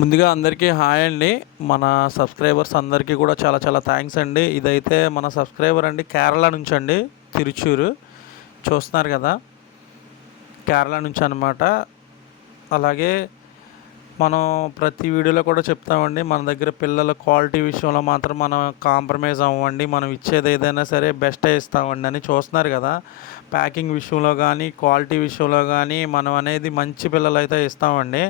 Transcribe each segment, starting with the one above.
ముందుగా అందరికీ హాయ్ అండి. మన సబ్స్క్రైబర్స్ అందరికీ కూడా చాలా చాలా థ్యాంక్స్ అండి. ఇదైతే మన సబ్స్క్రైబర్ అండి కేరళ నుంచి అండి తిరుచూరు. చూస్తున్నారు కదా? కేరళ నుంచి అనమాట అలాగే మనం ప్రతి వీడియోలో కూడా చెప్తామండి మన దగ్గర పిల్లల క్వాలిటీ విషయంలో మాత్రం మనం కాంప్రమైజ్ అవ్వండి మనం ఇచ్చేది ఏదైనా సరే బెస్టే ఇస్తామండి అని చూస్తున్నారు కదా? ప్యాకింగ్ విషయంలో కానీ క్వాలిటీ విషయంలో కానీ మనం అనేది మంచి పిల్లలు అయితే ఇస్తామండి.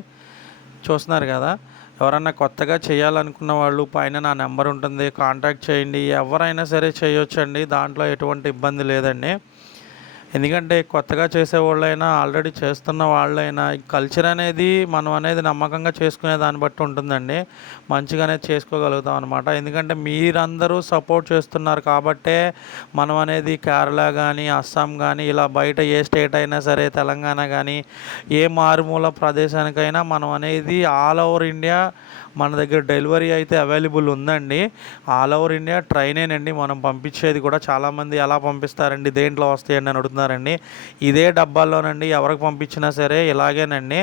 చూస్తున్నారు కదా. ఎవరన్నా కొత్తగా చేయాలనుకున్న వాళ్ళు పైన నా నెంబర్ ఉంటుంది కాంటాక్ట్ చేయండి. ఎవరైనా సరే చేయొచ్చండి. దాంట్లో ఎటువంటి ఇబ్బంది లేదండి. ఎందుకంటే కొత్తగా చేసేవాళ్ళైనా ఆల్రెడీ చేస్తున్న వాళ్ళైనా కల్చర్ అనేది మనం అనేది నమ్మకంగా చేసుకునే దాన్ని బట్టి ఉంటుందండి. మంచిగానే చేసుకోగలుగుతాం అనమాట ఎందుకంటే మీరందరూ సపోర్ట్ చేస్తున్నారు కాబట్టే మనం అనేది కేరళ కానీ అస్సాం కానీ ఇలా బయట ఏ స్టేట్ అయినా సరే తెలంగాణ కానీ ఏ మారుమూల ప్రదేశానికైనా మనం అనేది ఆల్ ఓవర్ ఇండియా మన దగ్గర డెలివరీ అయితే అవైలబుల్ ఉందండి. ఆల్ ఓవర్ ఇండియా ట్రైనేనండి మనం పంపించేది కూడా చాలామంది ఎలా పంపిస్తారండి దేంట్లో వస్తాయండి అని అడుగుతున్నారండి. ఇదే డబ్బాల్లోనండి ఎవరికి పంపించినా సరే ఇలాగేనండి.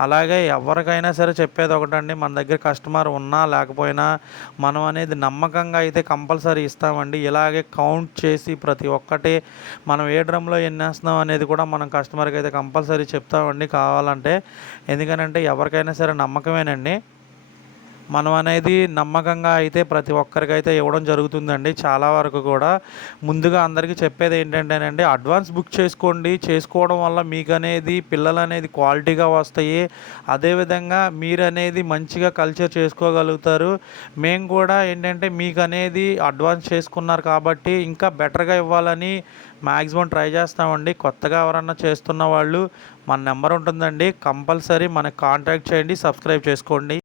అలాగే ఎవరికైనా సరే చెప్పేది ఒకటండి మన దగ్గర కస్టమర్ ఉన్నా లేకపోయినా మనం అనేది నమ్మకంగా అయితే కంపల్సరీ ఇస్తామండి. ఇలాగే కౌంట్ చేసి ప్రతి ఒక్కటి మనం ఏ డ్రమ్లో ఎన్ని వేస్తున్నాం అనేది కూడా మనం కస్టమర్కి అయితే కంపల్సరీ చెప్తామండి కావాలంటే. ఎందుకనంటే ఎవరికైనా సరే నమ్మకమేనండి. మనం అనేది నమ్మకంగా అయితే ప్రతి ఒక్కరికైతే ఇవ్వడం జరుగుతుందండి. చాలా వరకు కూడా ముందుగా అందరికీ చెప్పేది ఏంటంటేనండి అడ్వాన్స్ బుక్ చేసుకోండి. చేసుకోవడం వల్ల మీకు అనేది పిల్లలు అనేది క్వాలిటీగా వస్తాయి. అదేవిధంగా మీరు అనేది మంచిగా కల్చర్ చేసుకోగలుగుతారు. మేము కూడా ఏంటంటే మీకు అనేది అడ్వాన్స్ చేసుకున్నారు కాబట్టి ఇంకా బెటర్గా ఇవ్వాలని మ్యాక్సిమం ట్రై చేస్తామండి. కొత్తగా ఎవరన్నా చేస్తున్న వాళ్ళు మన నెంబర్ ఉంటుందండి. కంపల్సరీ మనకు కాంటాక్ట్ చేయండి సబ్స్క్రైబ్ చేసుకోండి.